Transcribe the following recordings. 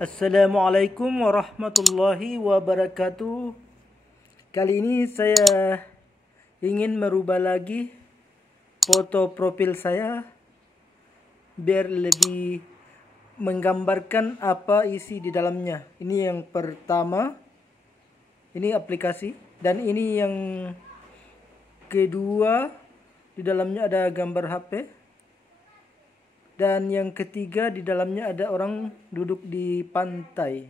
Assalamualaikum warahmatullahi wabarakatuh. Kali ini saya ingin merubah lagi foto profil saya biar lebih menggambarkan apa isi di dalamnya. Ini yang pertama, ini aplikasi, dan ini yang kedua, di dalamnya ada gambar HP. Dan yang ketiga, di dalamnya ada orang duduk di pantai.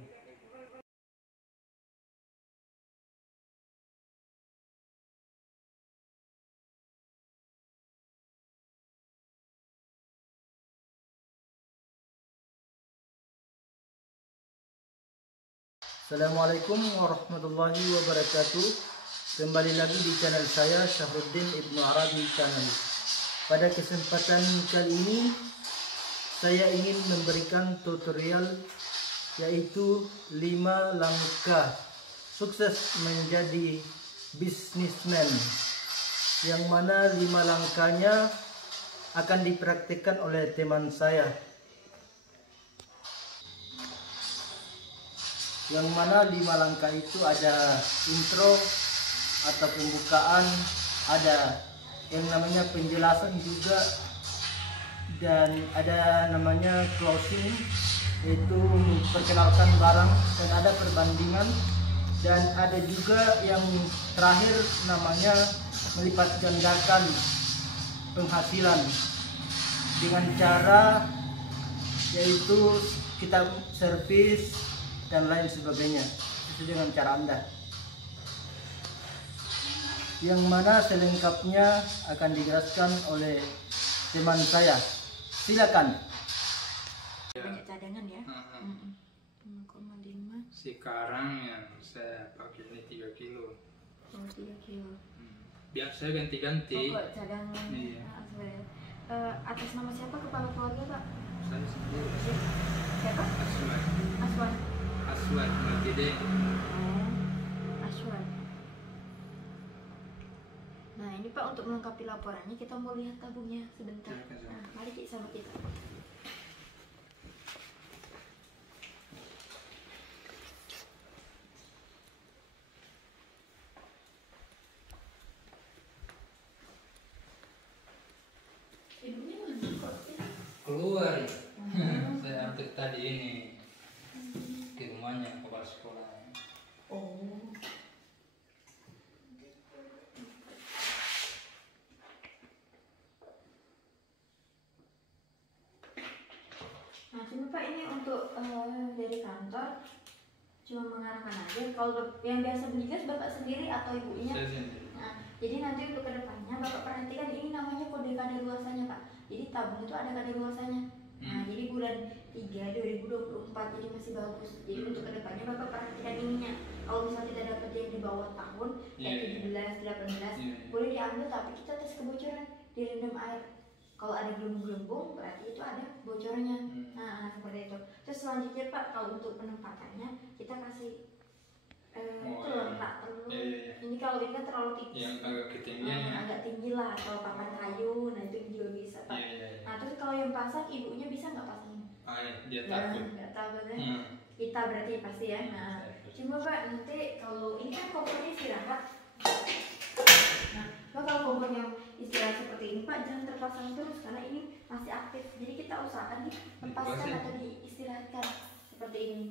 Assalamualaikum warahmatullahi wabarakatuh. Kembali lagi di channel saya, Syahruddin Ibnu Arabi Channel. Pada kesempatan kali ini saya ingin memberikan tutorial yaitu 5 langkah sukses menjadi bisnismen, yang mana 5 langkahnya akan dipraktikkan oleh teman saya, yang mana 5 langkah itu ada intro atau pembukaan, ada yang namanya penjelasan juga, dan ada namanya closing, yaitu memperkenalkan barang, dan ada perbandingan, dan ada juga yang terakhir namanya melipat gandakan penghasilan dengan cara yaitu kita servis dan lain sebagainya. Itu dengan cara Anda, yang mana selengkapnya akan dijelaskan oleh teman saya. Silakan. Banyak cadangan ya. 5,5. Sekarang yang saya pakai ini 3 kilo. Oh, 3 kilo. Biasa ganti-ganti. Pokok cadangan. Iya. Atas nama siapa kepala keluarga, Pak? Saya sendiri. Siapa? Aswan. Aswan. Aswan Multide. Aswan. Nah, ini Pak, untuk melengkapi laporannya kita mau lihat tabungnya sebentar. Nah, mari sama kita. Ibunya mana kok? Keluar. Saya ambil tadi ini ke rumahnya, kepala sekolah. Oh. Nah, cuma Pak, ini untuk dari kantor cuma mengarahkan aja. Kalau yang biasa beli gas Bapak sendiri atau ibunya? Saya sendiri. Nah, jadi nanti untuk kedepannya Bapak perhatikan ini namanya kode kadaluarsanya, Pak. Jadi tabung itu ada kadaluarsanya. Nah, jadi bulan 3 2024, jadi masih bagus. Jadi untuk kedepannya Bapak perhatikan ininya. Kalau misalnya kita dapat yang di bawah tahun, kayak 17, 18, boleh diambil, tapi kita tes kebocoran, direndam air. Kalau ada gelembung-gelembung, berarti itu ada bocornya. Nah, seperti itu. Terus selanjutnya Pak, kalau untuk penempatannya kita kasih itu loh, tak perlu. Ini kalau ini kan terlalu tipis. Yang agak ketinggian ya. Agak tinggi lah, kalau papan kayu, nah itu juga bisa Pak. Nah, terus kalau yang pasang, ibunya bisa nggak pasangin? Dia takut. Nggak tahu kan? Kita berarti pasti ya. Nah, cuma Pak, nanti kalau ini kan kompornya istirahat. Nah, kalau kompor yang istirahat seperti ini Pak, jangan terpasang terus karena ini masih aktif. Jadi kita usahakan dilepaskan atau diistirahatkan seperti ini.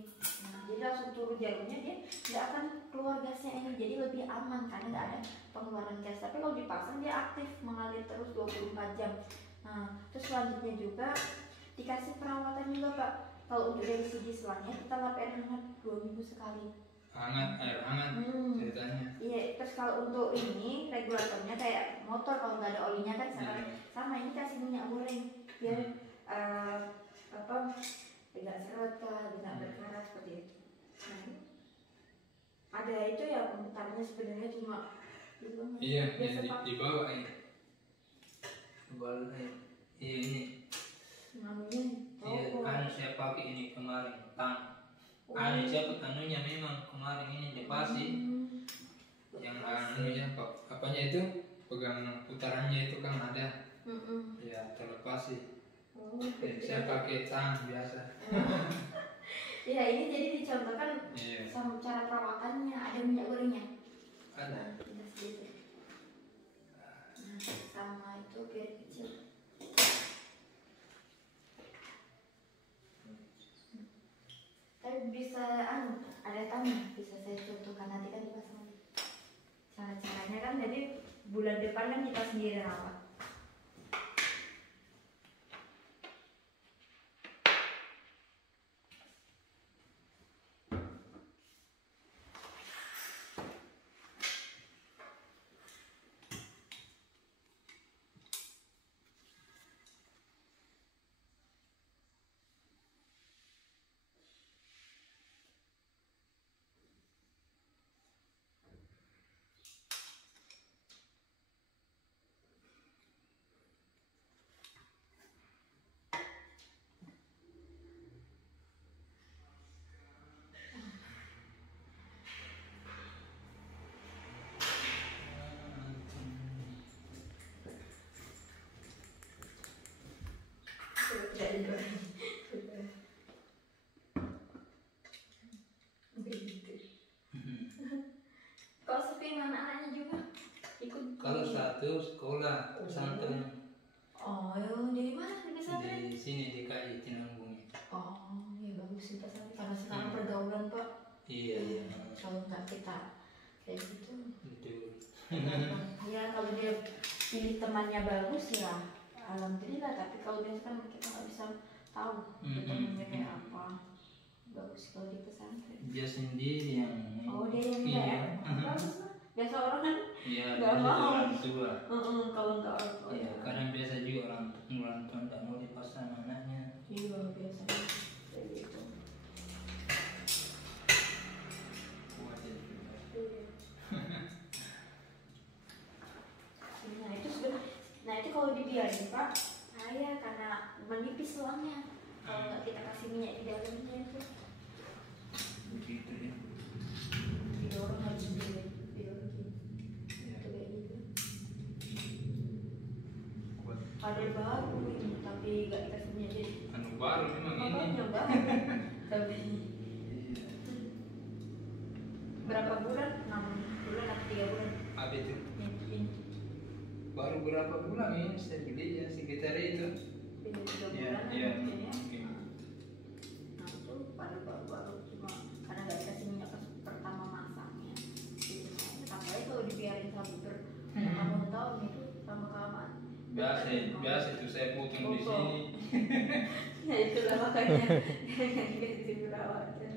Nah, jadi langsung turun jarumnya, dia tidak akan keluar gasnya ini, jadi lebih aman karena tidak ada pengeluaran gas. Tapi kalau dipasang dia aktif mengalir terus 24 jam. Nah, terus selanjutnya juga dikasih perawatan juga Pak. Kalau untuk dari segi selangnya kita lap air hangat 2 minggu sekali. Air hangat ceritanya. Iya, terus kalau untuk ini regulatornya kayak motor, kalau nggak ada olinya kan sama ini kasih minyak goreng biar tidak seret kah, tidak berkarat seperti itu. Nah, ada itu ya komentarnya sebenarnya cuma Iya, di bawah ini. Iya ini. namanya. Iya, saya pakai ini kemarin tang. Siapa anunya memang kemarin ini dipasih. Yang anunya apanya itu pegang putarannya itu kan ada. Ya terlepas sih. Saya pakai tang biasa. Ya ini jadi dicontohkan Iya. sama cara perawatannya, ada minyak gorengnya. Ada. Kita sedikit. Nah, sama itu biar kecil. Tapi bisa ada tamu bisa saya contohkan nanti kan dipasang. Cara-caranya kan jadi bulan depan kan kita sendiri rawat. Kalau sepi mana anaknya juga ikut. Kalau satu sekolah pesantren Oh, dari mana di pesantren? di sini di KI Tinanggung. Oh, ya bagus sih pesantren karena sekarang pergaulan Pak. Iya, iya. Kalau nggak kita kayak gitu. Betul. Ya kalau dia pilih temannya bagus ya alhamdulillah, tapi kalau dia kan kita nggak bisa tahu dia temannya kayak apa. Bagus kalau di pesantren. Dia sendiri yang Oh dia yang iya. kayak bagus lah. Biasa orang kan Iya, nggak biasa mau. orang tua. Kalau nggak orang tua. Iya, kadang biasa juga orang tua tidak mau dipasang anaknya. Iya biasanya kayak gitu. Kuat ya juga. Iya. Nah itu sebenarnya, nah itu kalau dibiarin Pak, saya karena menipis tulangnya. Kalau nggak kita kasih minyak di dalamnya itu Begitu ya. didorong harus didorong gitu. Iya. Itu kayak gitu. Kuat. Ada baru ini tapi nggak dikasih minyak jadi. Anu baru memang ini. Makanya baru. Tapi Iya. berapa bulan? 6 bulan atau 3 bulan? Apa itu? Ini Baru berapa bulan ini saya beli ya sekitar itu. ini 3 Iya, bulan iya. mungkin ya. Mungkin. Nah itu pada baru cuma karena nggak dikasih minyak pertama masaknya. Sampai kalau dibiarin sampai bertahun-tahun itu lama-kelamaan. Biasa itu saya potong di sini. Ya itulah makanya dikasih perawatan.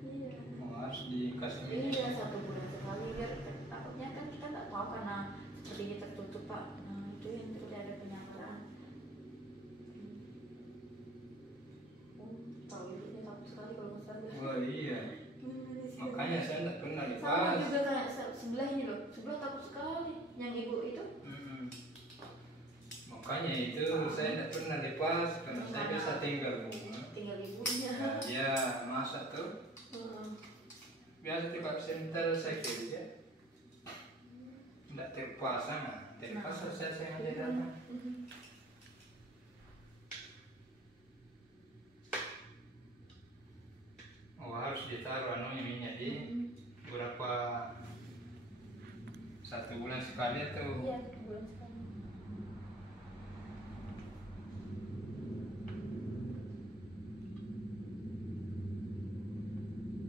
Iya. Harus dikasih minyak. Iya 1 bulan sekali biar takutnya kan kita nggak tahu karena seperti ini tertutup Pak. Nah itu yang tidak ada penyamaran. Tahu ini takut sekali kalau nggak salah. Wah iya. Makanya saya tidak pernah Sama dipas. juga kayak sebelah ini loh, sebelah takut sekali. Yang ibu itu Makanya itu saya tidak pernah dipas karena saya biasa tinggal bunga. tinggal ibunya. Ya masa tuh biasa tiba sentel saya kerja tidak terpasang, terpasang saya ada datang. Oh harus ditaruh anunya minyak di berapa 1 bulan sekali atau? Iya 1 bulan sekali.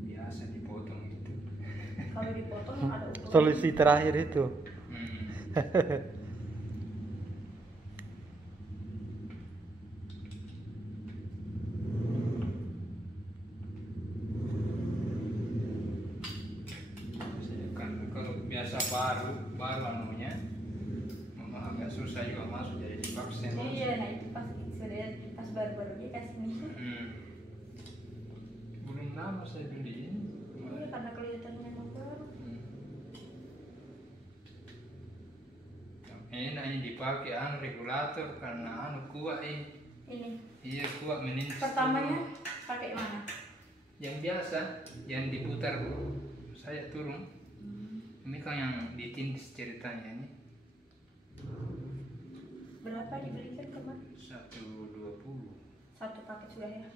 Biasa dipotong gitu. Kalau dipotong yang ada ukuran. Solusi terakhir itu. Kalau biasa baru anunya memang agak susah juga masuk jadi divaksin. Iya, nah itu pas sudah pas baru-baru dia kasih nih. Belum lama saya beli ini. Iya karena kelihatan memang baru. Ini dipakai regulator karena kuat ini. Ini Iya kuat menindis. pertamanya pakai mana? Yang biasa yang diputar saya turun. Ini kan yang ditindis ceritanya ini. Berapa dibelikan kemarin? 120. Satu paket sudah ya?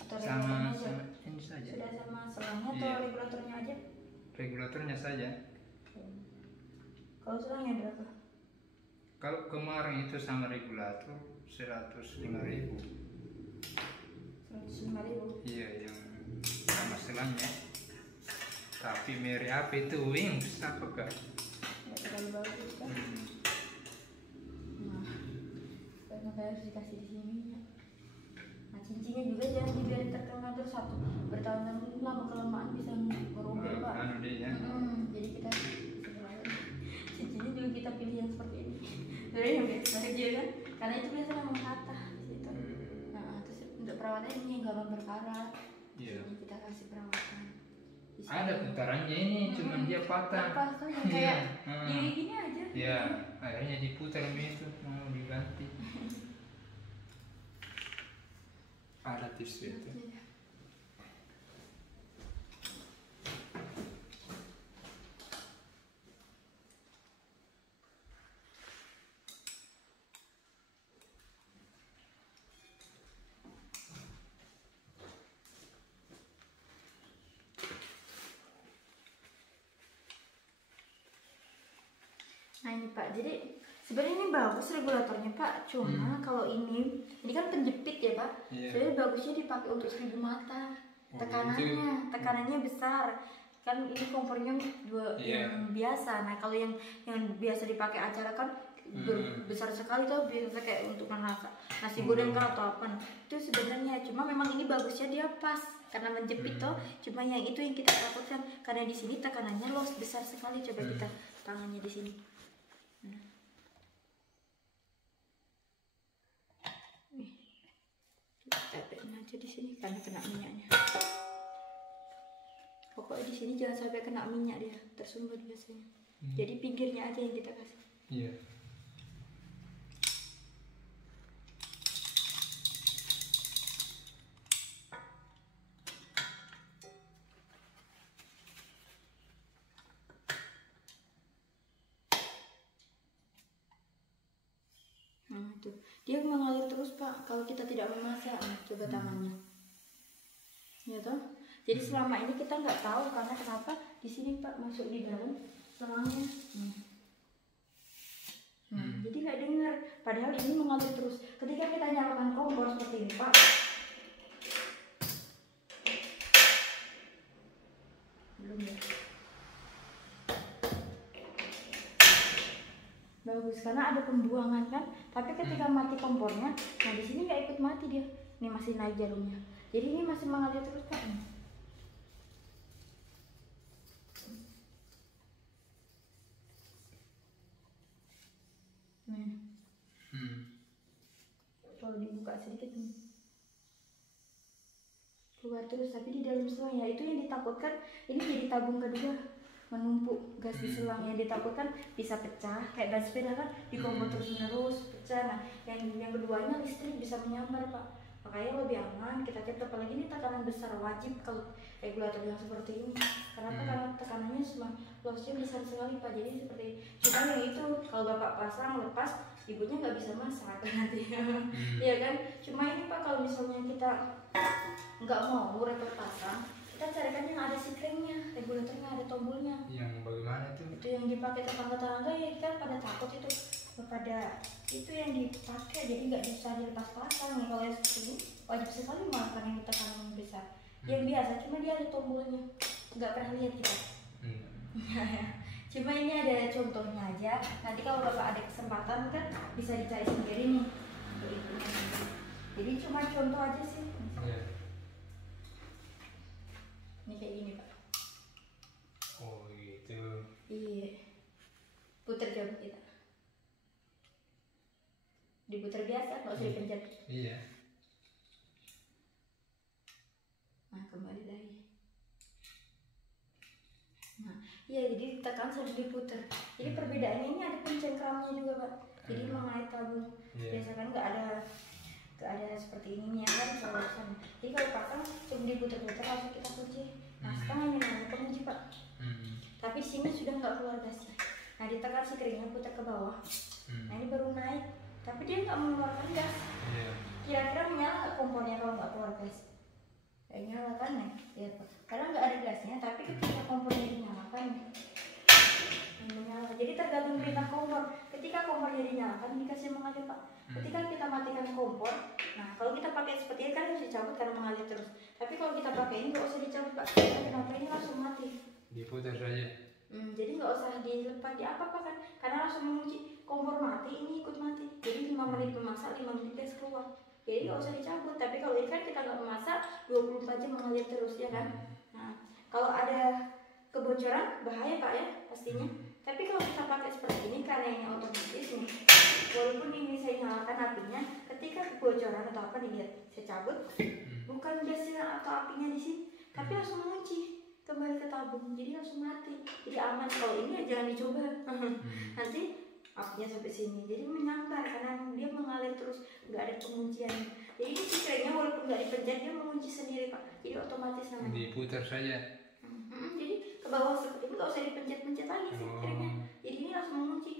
Atau Sama regulernya aja? Sudah sama selangnya atau Iya. regulatornya aja? Regulatornya saja. Kalau selangnya berapa? Kalau kemarin itu sama regulator 105.000. 105.000. Iya, yang sama selangnya. Tapi merek apa itu Wings apa kak? Nggak terlalu bagus kan? Nah, karena harus dikasih di sini ya. Nah, cincinnya juga jangan dibiarin terkena terus satu bertahun-tahun, lama kelamaan bisa merobek pak. Anu dia ya. Jadi kita sebenarnya cincinnya juga kita pilih yang seperti ini. Dari yang biasa aja kan, karena itu biasanya mengkatah di situ. Nah, terus untuk perawatan ini yang gampang berkarat. Iya. Jadi kita kasih perawatan. Di sini. Ada putarannya ini, cuman dia patah. Lepas tuh yang kayak Iya. gini aja. Ya, akhirnya diputar itu mau diganti. Ada tisu itu. Nah ini Pak, jadi sebenarnya ini bagus regulatornya Pak, cuma kalau ini kan penjepit ya Pak. Iya. Jadi bagusnya dipakai untuk 1000 mata. Oh, Tekanannya besar. Kan ini kompornya Iya. yang biasa. Nah kalau yang biasa dipakai acara kan besar sekali tuh, biasa kayak untuk nasi goreng kan atau apa. Nah, itu sebenarnya cuma memang ini bagusnya dia pas karena menjepit toh. Cuma yang itu yang kita takutkan karena di sini tekanannya los besar sekali. Coba kita tangannya di sini. Tapekin aja di sini karena kena minyaknya. Pokoknya di sini jangan sampai kena minyak dia, tersumbat biasanya. Jadi pinggirnya aja yang kita kasih. Iya. Nah itu dia mengalir terus Pak kalau kita tidak memasak. Nah, coba tangannya ya toh. Jadi selama ini kita nggak tahu karena kenapa di sini Pak masuk di dalam selangnya. Jadi nggak dengar padahal ini mengalir terus. Ketika kita nyalakan kompor seperti ini Pak, belum ya, bagus karena ada pembuangan kan. Tapi ketika mati kompornya, nah di sini nggak ikut mati dia. Ini masih naik jarumnya. Jadi ini masih mengalir terus Pak. Kalau dibuka sedikit nih, keluar terus tapi di dalam selang ya itu yang ditakutkan. Ini jadi tabung kedua menumpuk gas di selang, yang ditakutkan bisa pecah kayak ban sepeda kan di kompor terus menerus pecah. Nah yang keduanya listrik bisa menyambar Pak. Makanya lebih aman kita cek, apalagi ini tekanan besar wajib kalau regulator yang seperti ini. Kenapa? Karena tekanannya semua losnya besar sekali Pak. Jadi seperti cuma yang itu kalau Bapak pasang lepas ibunya nggak bisa masak nanti. Iya kan? Cuma ini Pak kalau misalnya kita nggak mau repot pasang, kita carikan yang ada sikringnya, regulatornya ada tombolnya. Yang bagaimana itu? Itu yang dipakai tetangga-tetangga ya kan pada takut itu, pada itu yang dipakai jadi nggak bisa dilepas pasang nih. Kalau yang seperti ini wajib sekali malah karena yang tekanan besar. Yang biasa cuma dia ada tombolnya, nggak pernah lihat kita. Cuma ini ada contohnya aja. Nanti kalau Bapak ada kesempatan kan bisa dicari sendiri nih. Jadi cuma contoh aja sih. Ini kayak gini Pak. Oh gitu. Iya. Putar coba kita. Diputar biasa, nggak usah dipencet. Iya. Nah kembali lagi. Nah iya jadi ditekan sambil diputar. Jadi perbedaannya ini ada pencengkramnya juga Pak. Jadi mengait tabung. Biasa kan nggak ada seperti ini ya kan kalau sana. Jadi kalau pasang cuma diputar-putar langsung kita kunci. Nah sekarang ini namanya pengunci Pak. Tapi sini sudah nggak keluar gasnya. Nah ditekan si keringnya putar ke bawah. Nah ini baru naik. Tapi dia nggak mengeluarkan gas. Kira-kira menyala nggak kompornya kalau nggak keluar gas? nyala kan nih, lihat Pak. Karena nggak ada gasnya, tapi ketika kompornya dinyalakan nih, menyala. Jadi tergantung perintah kompor. Ketika kompornya dinyalakan, dikasih mengalir Pak. Ketika kita matikan kompor, nah kalau kita pakai seperti ini kan harus dicabut karena mengalir terus. Tapi kalau kita pakai ini nggak usah dicabut Pak. Kenapa ini langsung mati? Diputar saja. Jadi nggak usah dilepas di apa-apa kan, karena langsung mengunci. Kompor mati, ini ikut mati. Jadi 5 menit memasak, 5 menit gas keluar. Jadi nggak usah dicabut. Tapi kalau ini kan kita nggak memasak, 24 jam mengalir terus ya kan. Nah kalau ada kebocoran bahaya Pak ya pastinya. Tapi kalau kita pakai seperti ini karena ini otomatis nih, walaupun ini saya nyalakan apinya, ketika kebocoran atau apa nih lihat, saya cabut, bukan gasnya atau apinya di sini, tapi langsung mengunci kembali ke tabung, jadi langsung mati. Jadi aman. Kalau ini ya jangan dicoba. Nanti apinya sampai sini, jadi menyambar karena dia mengalir terus, nggak ada penguncian. Jadi ini sikretnya walaupun nggak dipencet dia mengunci sendiri Pak. Jadi otomatis namanya. Diputar saja. Jadi ke bawah seperti itu nggak usah dipencet-pencet lagi sikretnya. Jadi ini langsung mengunci.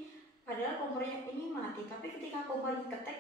Padahal kompornya ini mati, tapi ketika kompornya ketek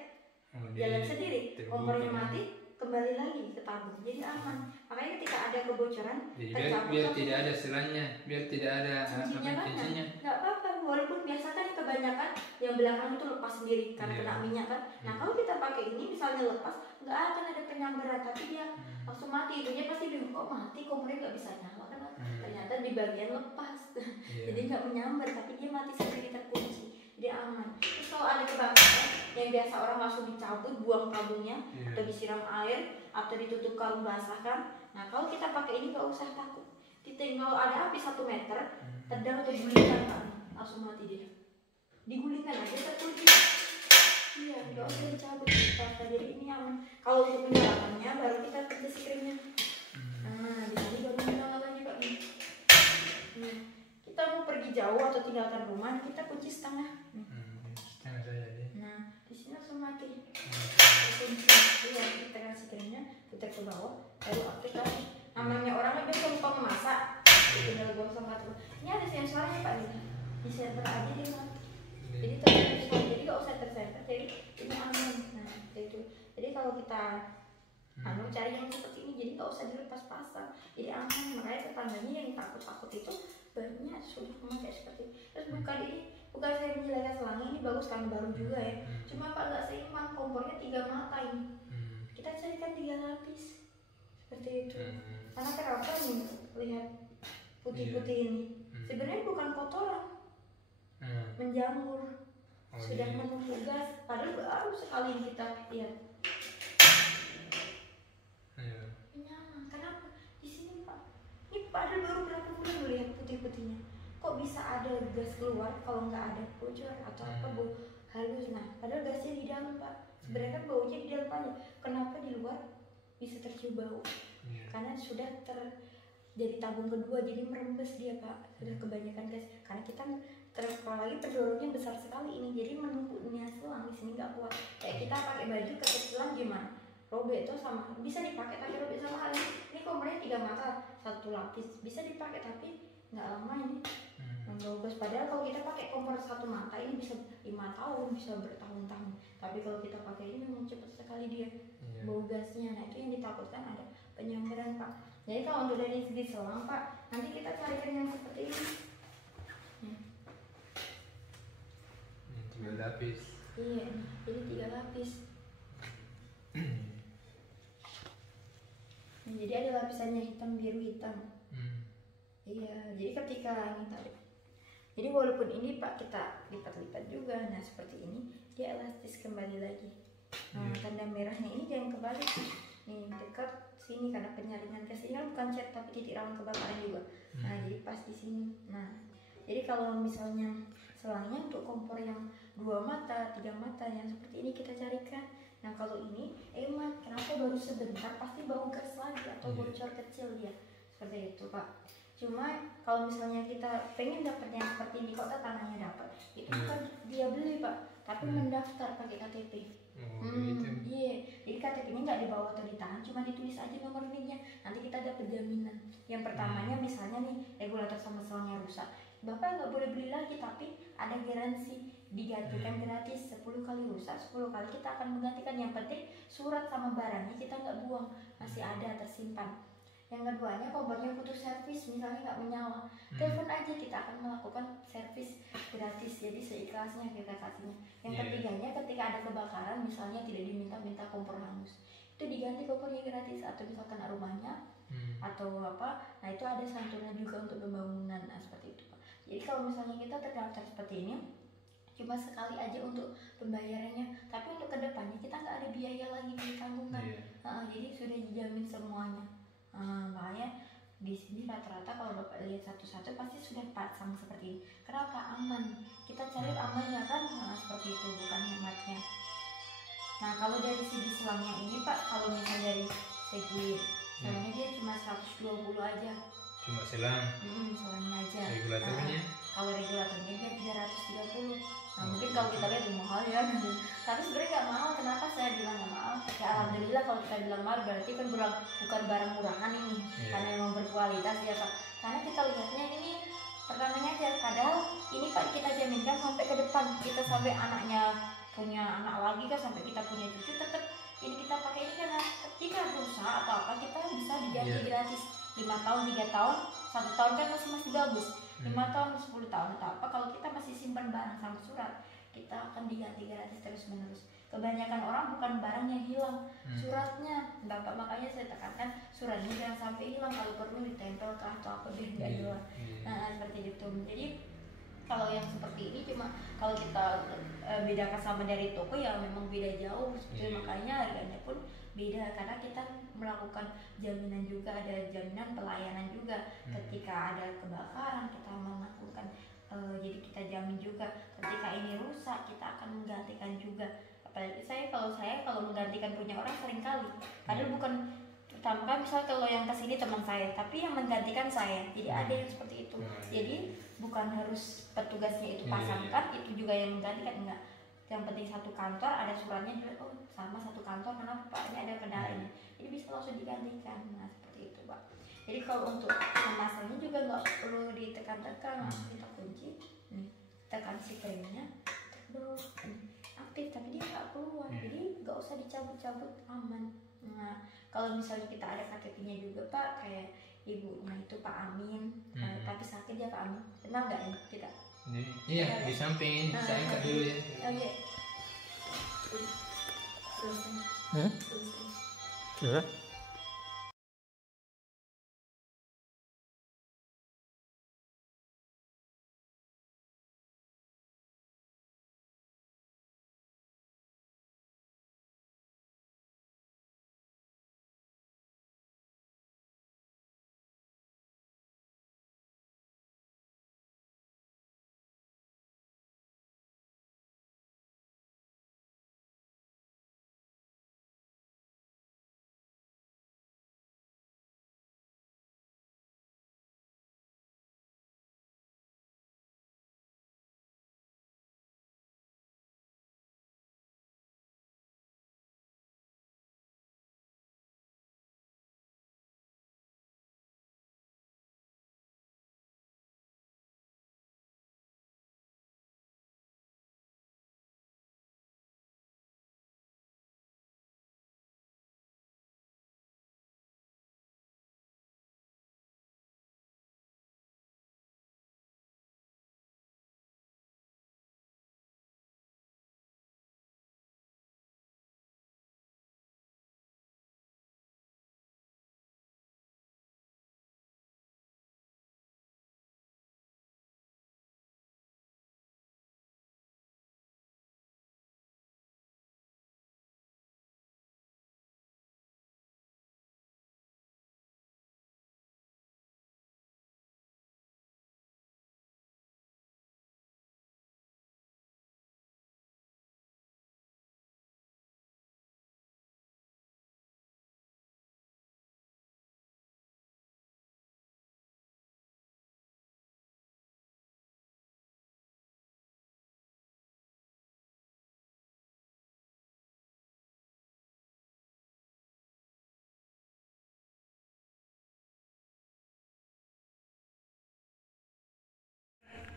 jalan sendiri, kompornya mati kembali lagi ke tabung, jadi aman. Makanya ketika ada kebocoran, biar tidak ada selannya, biar tidak ada cincinya, nggak apa-apa. Walaupun biasa kan kebanyakan yang belakang itu lepas sendiri karena kena minyak kan. Nah kalau kita pakai ini misalnya lepas, nggak akan ada penyambaran, tapi dia langsung mati. Itunya pasti bingung, kok mati kompornya nggak bisa nyala kan? Ternyata di bagian lepas, jadi nggak menyambar, tapi dia mati sendiri terkunci. Jadi aman. Terus kalau ada kebakaran yang biasa orang langsung dicabut, buang tabungnya, atau disiram air, atau ditutup karung basah kan. Nah kalau kita pakai ini nggak usah takut. Kalau ada api 1 meter, tendang atau gulingkan kan, langsung mati dia. Digulingkan aja terkunci. Iya, nggak usah dicabut. Jadi ini aman. Kalau untuk menyalakannya baru kita pencet sikrimnya. Nah di sini baru menyala lagi Pak. Kita mau pergi jauh atau tinggalkan rumah, kita kunci setengah. Setengah saja deh. Nah, di sini langsung mati. Kunci, iya, kita kasih krimnya, putar ke bawah, baru aplikasi. Namanya orang kan biasa lupa memasak, tinggal buang sampah terus. Ini ada sensornya Pak nih, di senter aja dia mati. Jadi tersensor, jadi nggak usah tersensor, jadi ini aman. Nah, itu. Jadi kalau kita cari yang seperti ini, jadi nggak usah dilepas pasang, jadi aman. Makanya tetangganya yang takut-takut itu banyak sudah memakai seperti ini. Terus bukan saya menjelekkan selangi, ini bagus karena baru juga ya. Cuma Pak nggak seimbang, kompornya 3 mata ini. Kita carikan 3 lapis seperti itu. Karena kenapa nih lihat putih-putih ini? Sebenarnya bukan kotoran, menjamur, sudah menunggu gas. Padahal baru sekali kita lihat. Nyaman. Kenapa? Di sini Pak. Ini padahal baru berapa bulan melihat putih-putihnya. Kok bisa ada gas keluar kalau nggak ada bocor atau apa bau halus? Nah, padahal gasnya di dalam Pak. Sebenarnya kan baunya di dalam aja. Kenapa di luar bisa tercium bau? Karena sudah jadi tabung kedua, jadi merembes dia Pak. Sudah kebanyakan gas. Karena kita apalagi pendorongnya besar sekali ini, jadi menumpuknya selang di sini nggak kuat. Kayak kita pakai baju kekecilan gimana? Robek itu sama, bisa dipakai tapi robek sama halnya. Ini kompornya 3 mata, 1 lapis, bisa dipakai tapi nggak lama ini. Bau gas. Padahal kalau kita pakai kompor 1 mata ini bisa 5 tahun, bisa bertahun-tahun. Tapi kalau kita pakai ini memang cepat sekali dia bau gasnya. Nah itu yang ditakutkan, ada penyambaran Pak. Jadi kalau untuk dari segi selang Pak, nanti kita carikan yang seperti ini. 3 lapis. Iya, jadi 3 lapis. Jadi ada lapisannya hitam, biru, hitam. Iya, jadi ketika ini tarik. Jadi walaupun ini Pak kita lipat-lipat juga, nah seperti ini dia elastis kembali lagi. Nah tanda merahnya ini jangan kebalik, nih dekat sini karena penyaringan gas ini kan bukan cat tapi titik rawan kebakaran juga. Nah jadi pas di sini. Nah jadi kalau misalnya selangnya untuk kompor yang 2 mata, 3 mata yang seperti ini kita carikan. Nah kalau ini emang kenapa baru sebentar pasti bau gas lagi atau bocor kecil dia seperti itu Pak. Cuma kalau misalnya kita pengen dapat yang seperti ini, kok tetangganya dapat, itu bukan dia beli Pak, tapi mendaftar pakai KTP. Iya, jadi KTP-nya nggak dibawa atau ditahan, cuma ditulis aja nomor NIK-nya. Nanti kita dapat jaminan. Yang pertamanya misalnya nih regulator sama selangnya rusak, Bapak nggak boleh beli lagi, tapi ada garansi digantikan gratis 10 kali rusak, 10 kali kita akan menggantikan. Yang penting surat sama barangnya kita nggak buang, masih ada tersimpan. Yang keduanya kompornya putus servis, misalnya nggak menyala, telepon aja, kita akan melakukan servis gratis, jadi seikhlasnya kita kasihnya. Yang ketiganya ketika ada kebakaran, misalnya tidak diminta kompor hangus, itu diganti kompornya gratis, atau misalkan rumahnya atau apa, nah itu ada santunan juga untuk pembangunan, nah seperti itu Pak. Jadi kalau misalnya kita terdaftar seperti ini cuma sekali aja untuk pembayarannya, tapi untuk kedepannya kita nggak ada biaya lagi ditanggungan. Jadi sudah dijamin semuanya. Makanya di sini rata-rata kalau Bapak lihat satu-satu pasti sudah pasang seperti ini. Kenapa? Aman. Kita cari amannya kan, seperti itu, bukan hematnya. Nah kalau dari segi selangnya ini Pak, kalau misalnya dari segi selangnya dia cuma 120 aja. Cuma selang. Selangnya aja. Regulatornya? Kalau regulatornya dia 330. Nah mungkin kalau kita lihat mahal ya, tapi sebenarnya nggak mahal. Kenapa saya bilang nggak mahal? Ya alhamdulillah, kalau kita bilang mahal berarti kan bukan barang murahan ini, karena memang berkualitas ya Pak. Karena kita lihatnya ini pertamanya aja, padahal ini Pak kita jaminkan sampai ke depan, kita sampai anaknya punya anak lagi kan, sampai kita punya cucu, tetap ini kita pakai ini karena ketika rusak atau apa kita bisa diganti gratis 5 tahun, 3 tahun, 1 tahun kan masih bagus, 5 tahun, 10 tahun atau apa. Kalau kita masih simpan barang sama surat, kita akan diganti gratis terus menerus. Kebanyakan orang bukan barangnya hilang, suratnya Bapak, makanya saya tekankan suratnya jangan sampai hilang, kalau perlu ditempel ke atau apa biar nggak hilang. Nah seperti itu. Jadi kalau yang seperti ini cuma kalau kita bedakan sama dari toko ya memang beda jauh seperti makanya harganya pun beda, karena kita melakukan jaminan juga, ada jaminan pelayanan juga. Ketika ada kebakaran kita melakukan jadi kita jamin juga ketika ini rusak kita akan menggantikan juga. Apalagi saya kalau menggantikan punya orang sering kali, padahal bukan pertama misal kalau yang kesini teman saya, tapi yang menggantikan saya, jadi ada yang seperti itu. Jadi bukan harus petugasnya itu pasangkan, itu juga yang menggantikan, enggak. Yang penting satu kantor ada suratnya juga, oh sama satu kantor, karena Pak ini ada kendala ini, jadi bisa langsung digantikan. Nah seperti itu Pak. Jadi kalau untuk memasangnya juga nggak perlu ditekan-tekan, langsung kita kunci, nih tekan si krimnya, terus aktif, tapi dia nggak keluar, jadi nggak usah dicabut-cabut, aman. Nah kalau misalnya kita ada KTP-nya juga Pak, kayak ibunya itu Pak Amin, tapi sakit ya Pak Amin, kenal nggak ya kita? Iya, di samping ini, saya angkat dulu ya. Oke. Ya.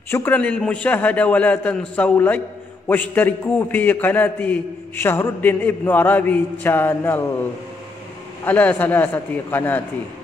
شكرا للمشاهدة ولا تنسوا لايك واشتركوا في قناة شهر الدين ابن عربي channel على 3 قناتي.